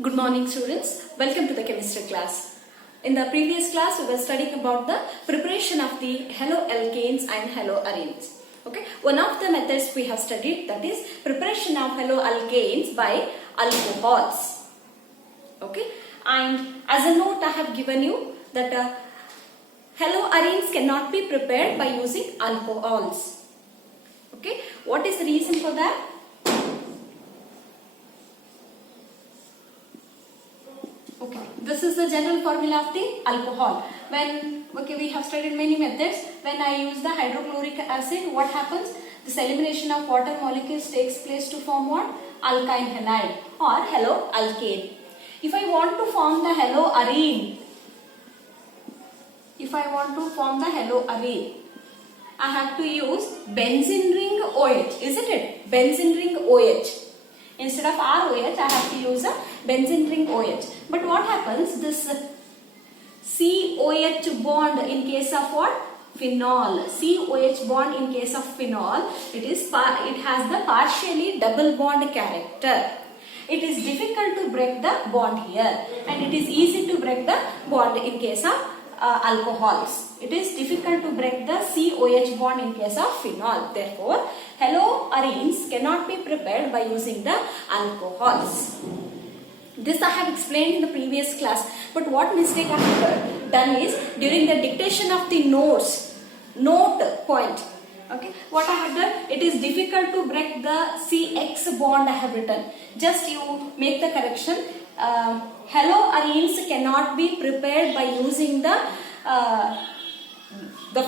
Good morning students, welcome to the chemistry class. In the previous class we were studying about the preparation of the haloalkanes and haloarenes. Okay, one of the methods we have studied, that is preparation of haloalkanes by alcohols. Okay, and as a note I have given you that haloarenes cannot be prepared by using alcohols. Okay, what is the reason for that? Okay, this is the general formula of the alcohol. We have studied many methods. When I use the hydrochloric acid, what happens? This elimination of water molecules takes place to form what? Alkyne halide or haloalkane. If I want to form the haloarene, I have to use benzene ring OH, isn't it? Benzene ring OH. Instead of ROH, I have to use a benzene ring OH. But what happens? This COH bond in case of what? Phenol. COH bond in case of phenol, it has the partially double bond character. It is difficult to break the bond here, and it is easy to break the bond in case of alcohols. It is difficult to break the COH bond in case of phenol. Therefore, haloarenes cannot be prepared by using the alcohols. This I have explained in the previous class, but what mistake I have done is during the dictation of the note point. Okay, what I have done, it is difficult to break the CX bond I have written. Just you make the correction. Haloarenes cannot be prepared by using the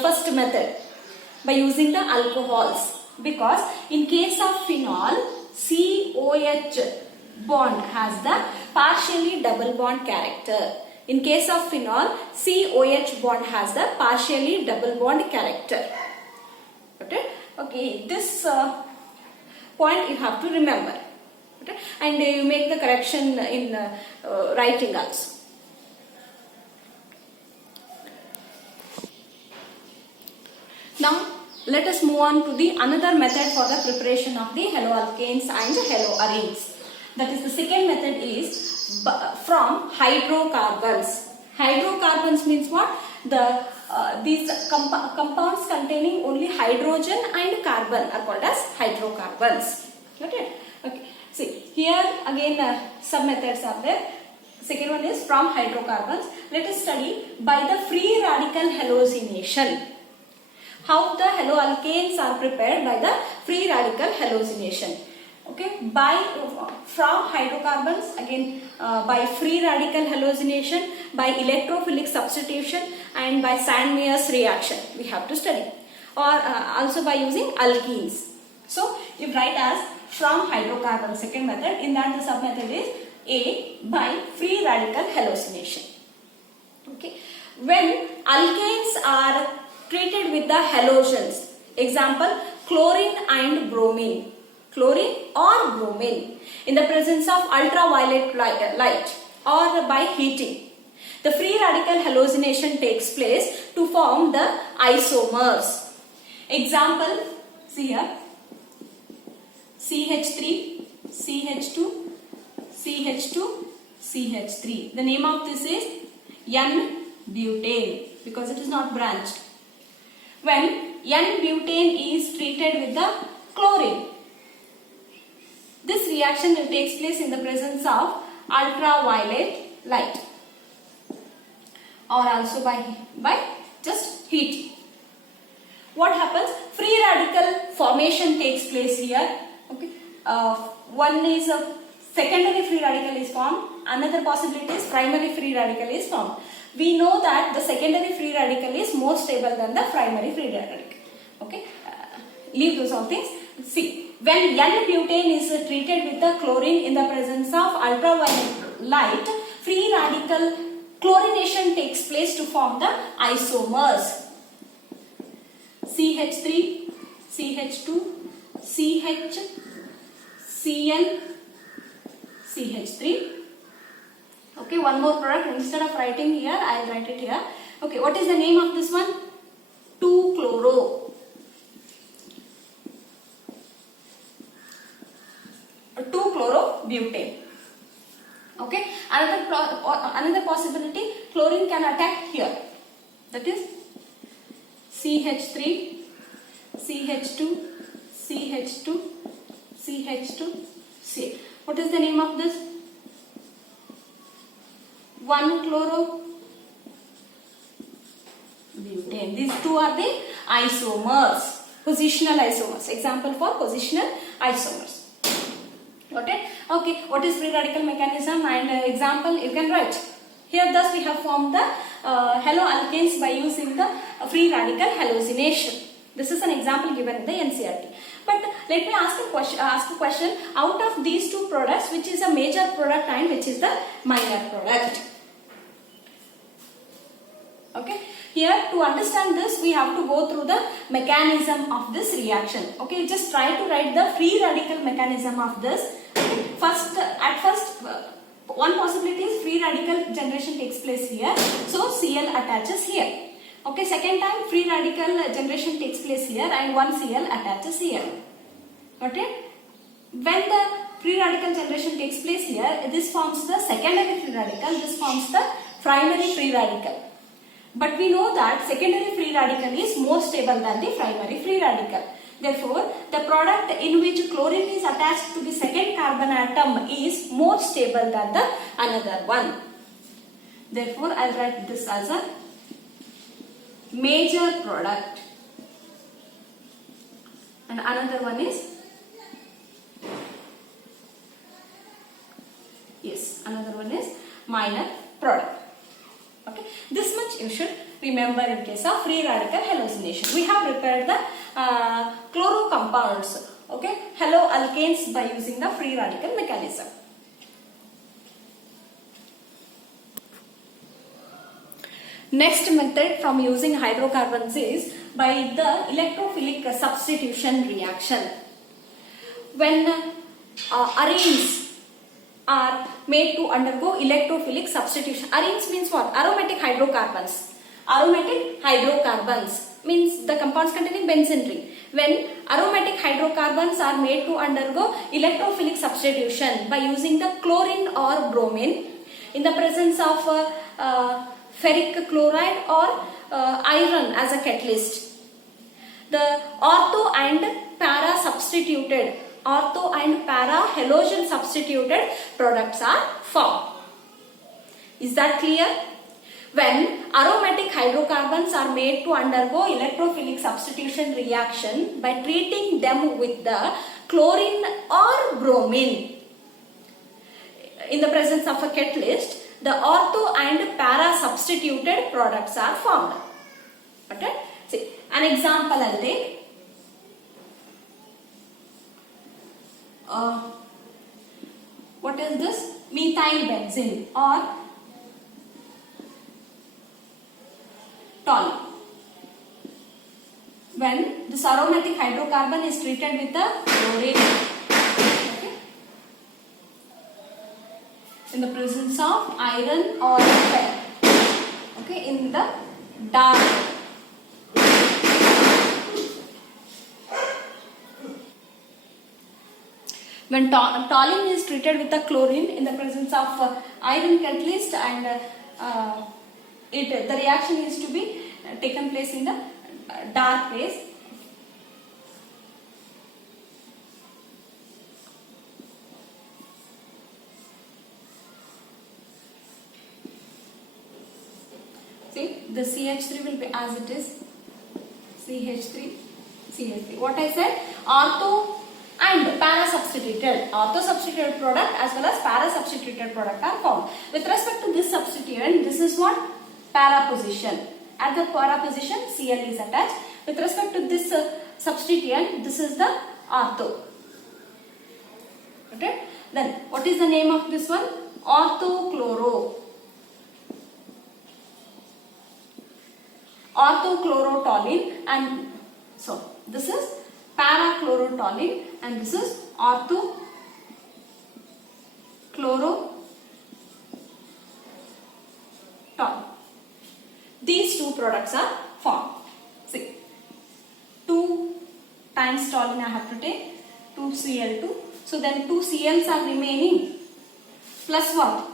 first method, by using the alcohols, because in case of phenol, COH bond has the partially double bond character. In case of phenol, COH bond has the partially double bond character. Okay, this point you have to remember. Okay, and you make the correction in writing also. Now let us move on to the another method for the preparation of the haloalkanes and haloarenes. That is, the second method is from hydrocarbons. Hydrocarbons means what? These compounds containing only hydrogen and carbon are called as hydrocarbons. Got it? Okay. See, here again some methods are there. Second one is from hydrocarbons. Let us study by the free radical halogenation. How the haloalkanes are prepared by the free radical halogenation. Okay, from hydrocarbons, again by free radical halogenation, by electrophilic substitution, and by Sandmeyer's reaction we have to study, or also by using alkenes. So you write as from hydrocarbon, second method. In that the sub method is A, by free radical halogenation. Okay, when alkanes are treated with the halogens, example chlorine and bromine, chlorine or bromine, in the presence of ultraviolet light or by heating, the free radical halogenation takes place to form the isomers. Example, see here, CH3, CH2, CH2, CH3. The name of this is N-butane because it is not branched. When N-butane is treated with the chlorine, this reaction takes place in the presence of ultraviolet light, or also by just heat. What happens? Free radical formation takes place here. Okay, one is a secondary free radical is formed. Another possibility is primary free radical is formed. We know that the secondary free radical is more stable than the primary free radical. Okay, leave those all things. See, when N-butane is treated with the chlorine in the presence of ultraviolet light, free radical chlorination takes place to form the isomers. CH3, CH2, CH, Cl, CH3. Okay, one more product. Instead of writing here, I will write it here. Okay, what is the name of this one? 2-chloro. 2-chlorobutane. Okay, another possibility, chlorine can attack here, that is CH3, CH2, CH2, CH2, C. What is the name of this? 1-chloro-butane. These two are the isomers, positional isomers. Example for positional isomers. Got it? Okay, what is free radical mechanism and example you can write. Here thus we have formed the haloalkanes by using the free radical halogenation. This is an example given in the NCERT. But let me ask a question. Out of these two products, which is a major product and which is the minor product? Okay. Here to understand this, we have to go through the mechanism of this reaction. Okay. Just try to write the free radical mechanism of this. At first, one possibility is free radical generation takes place here. So Cl attaches here. Okay, second time free radical generation takes place here and one Cl attaches here. Got it? When the free radical generation takes place here, this forms the secondary free radical, this forms the primary free radical. But we know that secondary free radical is more stable than the primary free radical. Therefore, the product in which chlorine is attached to the second carbon atom is more stable than the another one. Therefore, I will write this as a major product. And another one is, yes, another one is minor product. Okay, this much you should remember in case of free radical halogenation. We have prepared the chloro compounds, okay, haloalkanes by using the free radical mechanism. Next method from using hydrocarbons is by the electrophilic substitution reaction. When arenes are made to undergo electrophilic substitution. Arenes means what? Aromatic hydrocarbons. Aromatic hydrocarbons means the compounds containing benzene ring. When aromatic hydrocarbons are made to undergo electrophilic substitution by using the chlorine or bromine in the presence of ferric chloride or iron as a catalyst, the ortho and para halogen substituted products are formed. Is that clear? When aromatic hydrocarbons are made to undergo electrophilic substitution reaction by treating them with the chlorine or bromine in the presence of a catalyst, the ortho and para substituted products are formed. Okay? See, an example I'll take. What is this? Methyl benzene or toluene. When this aromatic hydrocarbon is treated with the chlorine, okay, in the presence of iron or lead, okay, in the dark. When toluene is treated with the chlorine in the presence of iron catalyst and the reaction is to be taken place in the dark phase. See, the CH3 will be as it is. CH3, CH3. What I said? Ortho and para substituted. Ortho substituted product as well as para substituted product are formed. With respect to this substituent, this is what? Para position. At the para position, Cl is attached. With respect to this substituent, this is the ortho. Okay. Then, what is the name of this one? Orthochloro. Orthochlorotoluene, and so this is para-chlorotoluene and this is orthochlorotoluene. These two products are formed. See, 2 times toluene I have to take, 2Cl2. So then 2 Cl's are remaining. plus what?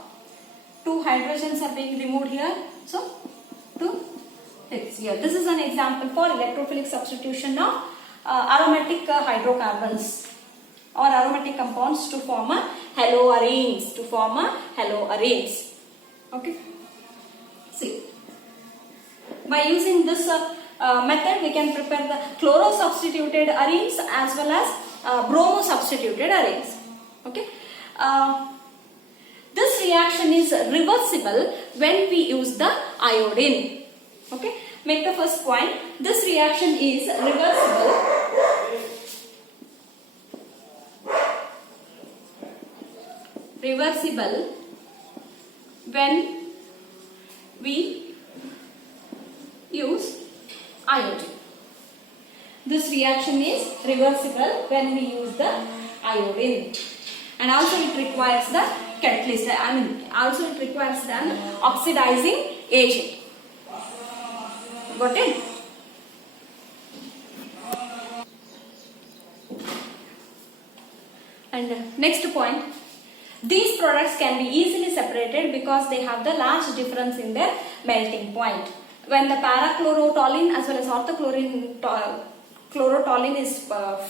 2 hydrogens are being removed here. So 2 6 here. This is an example for electrophilic substitution of aromatic hydrocarbons or aromatic compounds to form a haloarenes. Okay. See, by using this method, we can prepare the chloro-substituted arenes as well as bromo-substituted arenes. Okay. This reaction is reversible when we use the iodine. Okay. Make the first point. This reaction is reversible when we use iodine. This reaction is reversible when we use the iodine, and also it requires the catalyst. Also it requires an oxidizing agent. Got it? And next point, these products can be easily separated because they have the large difference in their melting point. When the parachlorotoluene as well as orthochlorotoluene is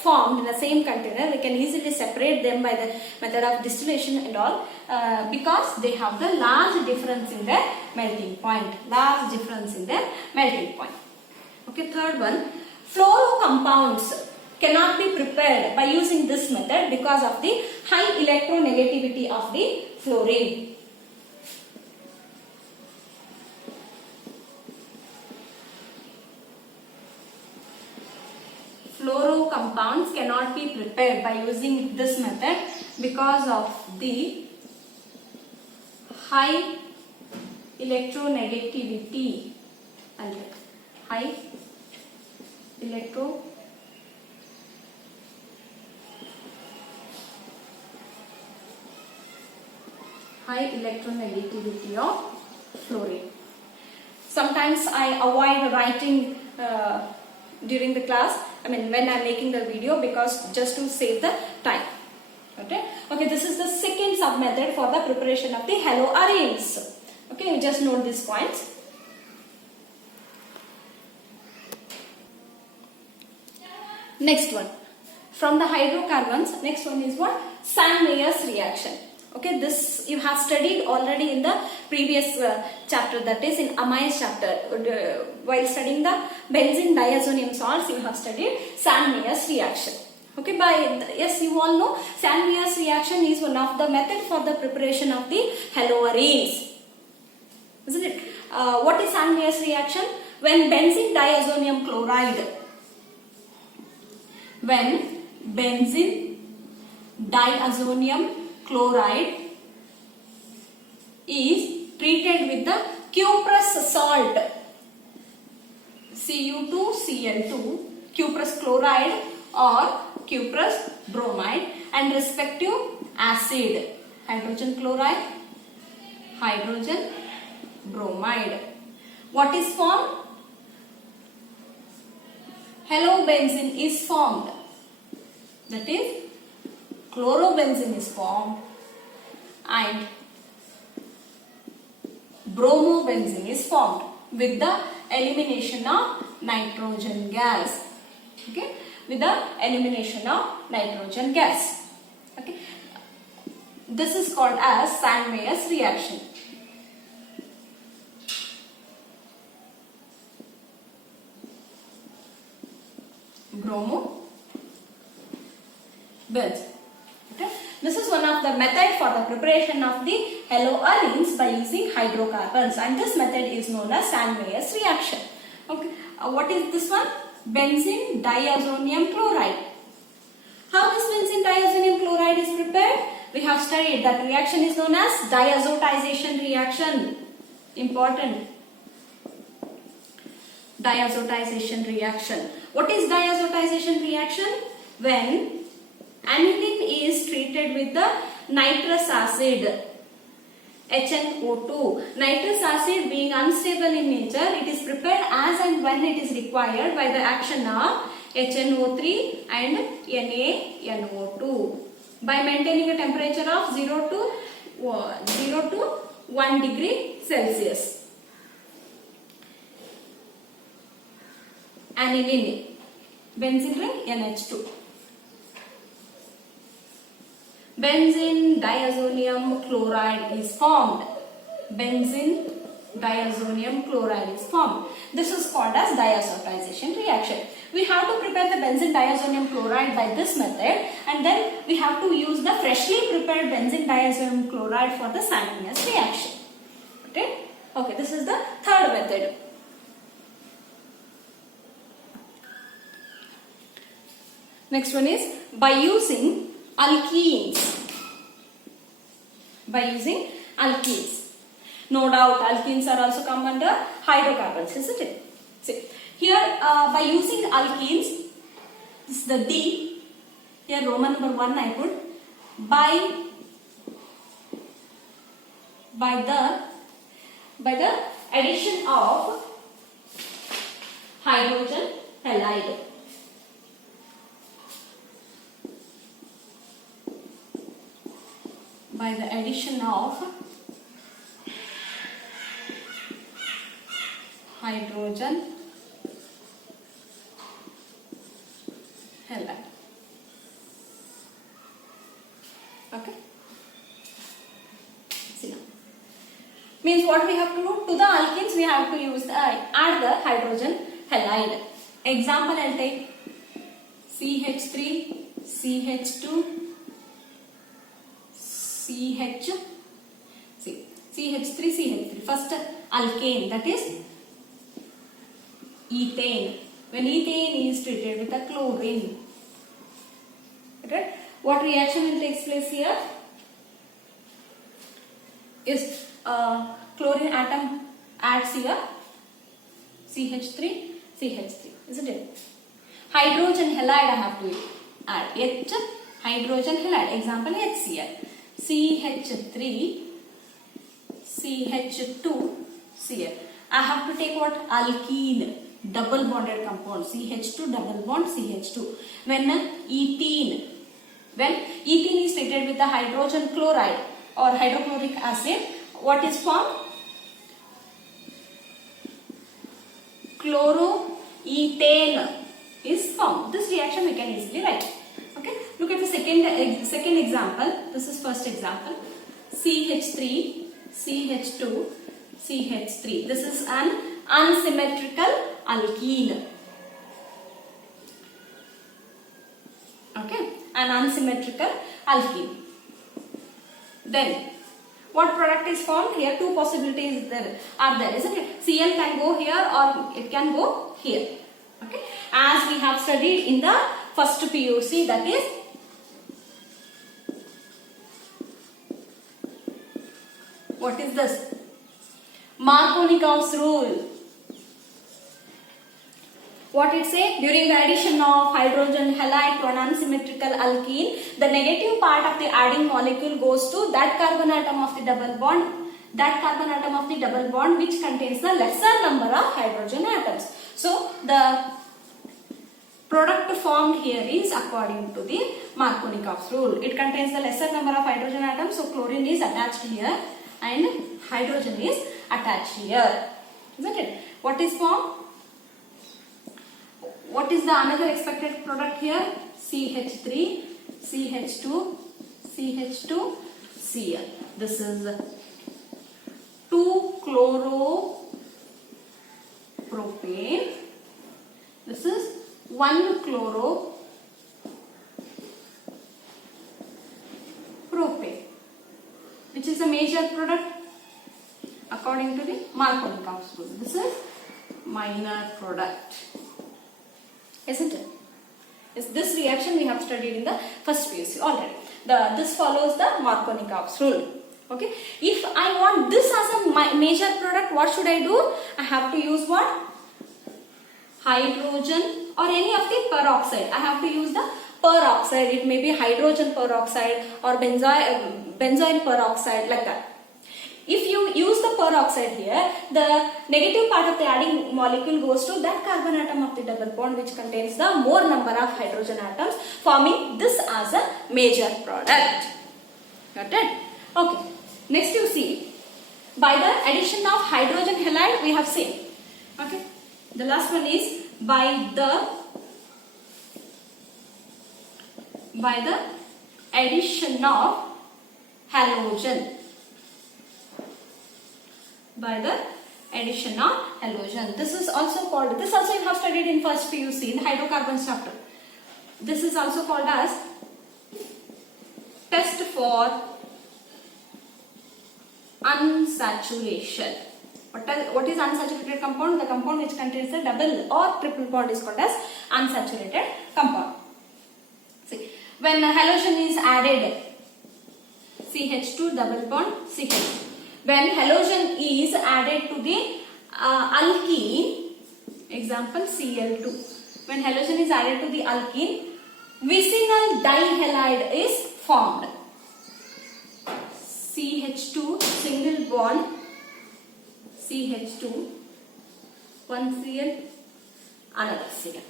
formed in the same container, we can easily separate them by the method of distillation and all because they have the large difference in their melting point. Okay, third one, fluorocompounds cannot be prepared by using this method because of the high electronegativity of the fluorine. Fluorocompounds cannot be prepared by using this method because of the high electronegativity and high electronegativity of fluorine. Sometimes I avoid writing during the class, when I am making the video, because just to save the time. Okay, this is the second sub method for the preparation of the haloarenes. Okay, you just note these points. Next one, from the hydrocarbons, next one is what? Sand-Meyers reaction. Okay, this you have studied already in the previous chapter, that is in amines chapter. While studying the benzene diazonium salts, you have studied Sand-Meyers reaction. Okay, yes, you all know Sand-Meyers reaction is one of the method for the preparation of the haloarenes, isn't it? What is Sand-Meyers reaction? When benzene diazonium chloride is treated with the cuprous salt Cu2Cl2, cuprous chloride or cuprous bromide, and respective acid, hydrogen chloride, hydrogen bromide. What is formed? Halobenzene is formed. That is, chlorobenzene is formed and bromobenzene is formed with the elimination of nitrogen gas. Okay, with the elimination of nitrogen gas. Okay, this is called as Sand-Meyers reaction. Bromobenzene. Okay, this is one of the method for the preparation of the haloarenes by using hydrocarbons, and this method is known as Sand-Meyers reaction. Okay, what is this one? Benzene diazonium chloride. How this benzene diazonium chloride is prepared? We have studied that reaction is known as diazotization reaction. Important. Diazotization reaction. What is diazotization reaction? When aniline is treated with the nitrous acid, HNO2. Nitrous acid being unstable in nature, it is prepared as and when it is required by the action of HNO3 and NaNO2. By maintaining a temperature of 0 to 0 to 1 degree Celsius. Aniline, benzene ring NH2. Benzene diazonium chloride is formed. Benzene diazonium chloride is formed. This is called as diazotization reaction. We have to prepare the benzene diazonium chloride by this method, and then we have to use the freshly prepared benzene diazonium chloride for the simultaneous reaction. Okay? Okay, this is the third method. Next one is by using alkenes. By using alkenes. No doubt alkenes are also come under hydrocarbons, isn't it? See, here by using alkenes, this is the D, here Roman number 1 I put, by the addition of hydrogen halide. By the addition of hydrogen halide. Okay. See now. Means what we have to do? To the alkenes we have to use add the hydrogen halide. Example I'll take CH3, CH2, CH3. First alkane, that is ethane. When ethane is treated with a chlorine, okay, what reaction will take place here? Is chlorine atom adds here CH3, isn't it? Hydrogen halide I have to add. H hydrogen halide. Example HCl. CH3, CH2, Cl. I have to take what? Alkene, double bonded compound. CH2 double bond CH2. When ethene is treated with the hydrogen chloride or hydrochloric acid, what is formed? Chloroethane is formed. This reaction we can easily write. Okay. Look at the second example. This is first example. CH3, CH2, CH3. This is an unsymmetrical alkene. Okay, an unsymmetrical alkene. Then, what product is formed? Here two possibilities are there, isn't it? Cl can go here or it can go here. Okay, as we have studied in the first PUC, that is what is this? Markovnikov's rule. What it say? During the addition of hydrogen halide to an unsymmetrical alkene, the negative part of the adding molecule goes to that carbon atom of the double bond, which contains the lesser number of hydrogen atoms. So the product formed here is according to the Markovnikov's rule. It contains the lesser number of hydrogen atoms, so chlorine is attached here and hydrogen is attached here, isn't it? What is formed? What is the another expected product here? CH3, CH2, CH2, Cl. This is 2-chloropropane. This is 1-chloropropane. Which is the major product according to the Markovnikov's rule. This is minor product. Isn't it? Is this reaction we have studied in the first PUC already. This follows the Markovnikov's rule. Okay. If I want this as a major product, what should I do? I have to use what? Hydrogen or any of the peroxide. I have to use the peroxide. It may be hydrogen peroxide or benzoyl peroxide, like that. If you use the peroxide here, the negative part of the adding molecule goes to that carbon atom of the double bond, which contains the more number of hydrogen atoms, forming this as a major product. Got it? Okay. Next you see, by the addition of hydrogen halide we have seen. Okay. The last one is by the addition of halogen. By the addition of halogen. This is also called, this also you have studied in first PUC in the hydrocarbons chapter. This is also called as test for unsaturation. What is unsaturated compound? The compound which contains a double or triple bond is called as unsaturated compound. See, when halogen is added, CH2 double bond CH2. When halogen is added to the alkene, example Cl2. When halogen is added to the alkene, vicinal dihalide is formed. CH2 single bond CH2, one Cl, another Cl.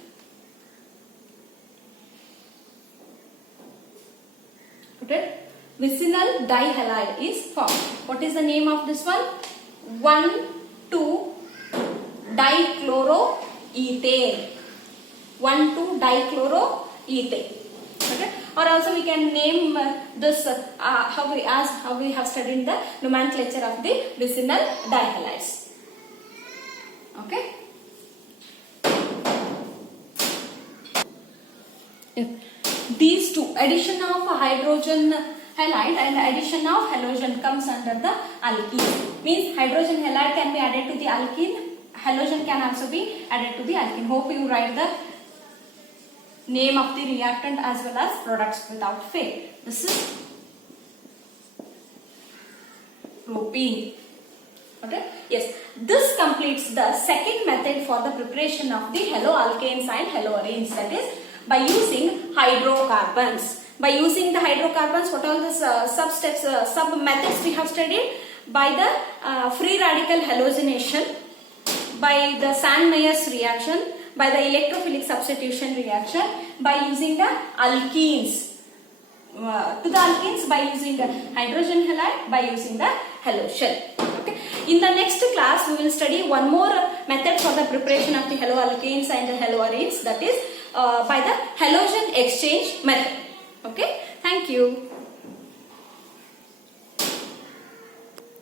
Okay. Vicinal dihalide is formed. What is the name of this one? 1,2-dichloroethane. 1,2-dichloroethane. Okay. Or also we can name this how we have studied the nomenclature of the vicinal dihalides. Okay. These two, addition of hydrogen halide and addition of halogen comes under the alkene. Means hydrogen halide can be added to the alkene, halogen can also be added to the alkene. Hope you write the name of the reactant as well as products without fail. This is propene. Okay. Yes. This completes the second method for the preparation of the haloalkanes and haloarenes, that is by using hydrocarbons. By using the hydrocarbons, what all the sub-steps, sub-methods we have studied? By the free radical halogenation, by the Sand-Meyers reaction, by the electrophilic substitution reaction, by using the alkenes. To the alkenes by using the hydrogen halide, by using the halogen. Okay. In the next class, we will study one more method for the preparation of the haloalkanes and the haloarenes, that is by the halogen exchange method. Okay. Thank you.